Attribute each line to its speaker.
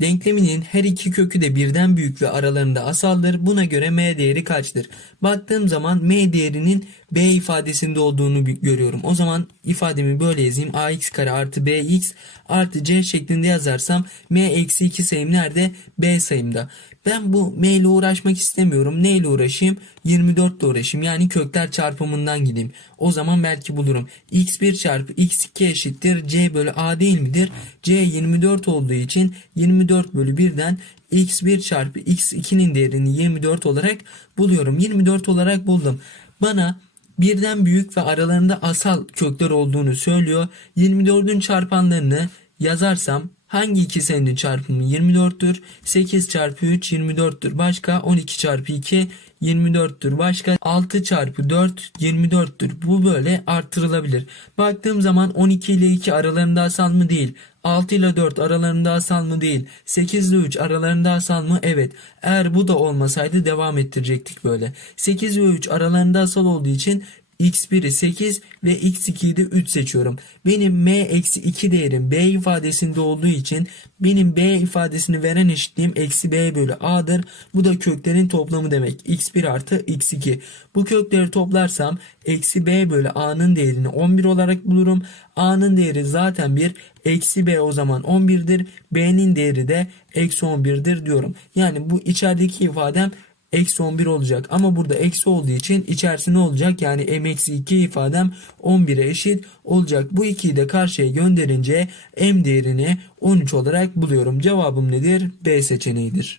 Speaker 1: Denkleminin her iki kökü de birden büyük ve aralarında asaldır. Buna göre m değeri kaçtır? Baktığım zaman m değerinin b ifadesinde olduğunu görüyorum. O zaman ifademi böyle yazayım. ax kare artı bx artı c şeklinde yazarsam m eksi 2 sayım nerede? b sayımda. Ben bu m ile uğraşmak istemiyorum. Ne ile uğraşayım? 24 ile uğraşayım. Yani kökler çarpımından gideyim. O zaman belki bulurum. x1 çarpı x2 eşittir c bölü a değil midir? c 24 olduğu için 24 bölü 1'den x1 çarpı x2'nin değerini 24 olarak buluyorum. 24 olarak buldum. Bana birden büyük ve aralarında asal kökler olduğunu söylüyor. 24'ün çarpanlarını yazarsam hangi iki sayının çarpımı 24'tür? 8 çarpı 3 24'tür. Başka 12 çarpı 2 24'tür. Başka 6 çarpı 4 24'tür. Bu böyle arttırılabilir. Baktığım zaman 12 ile 2 aralarında asal mı değil. 6 ile 4 aralarında asal mı değil. 8 ile 3 aralarında asal mı? Evet. Eğer bu da olmasaydı devam ettirecektik böyle. 8 ve 3 aralarında asal olduğu için x1'i 8 ve x2'yi de 3 seçiyorum. Benim m-2 değerim b ifadesinde olduğu için benim b ifadesini veren eşitliğim eksi b bölü a'dır. Bu da köklerin toplamı demek. x1 artı x2. Bu kökleri toplarsam eksi b bölü a'nın değerini 11 olarak bulurum. a'nın değeri zaten 1. Eksi b o zaman 11'dir. b'nin değeri de eksi 11'dir diyorum. Yani bu içerideki ifadem eksi 11 olacak. Ama burada eksi olduğu için içerisi ne olacak? Yani m eksi 2 ifadem 11'e eşit olacak. Bu 2'yi de karşıya gönderince m değerini 13 olarak buluyorum. Cevabım nedir? B seçeneğidir.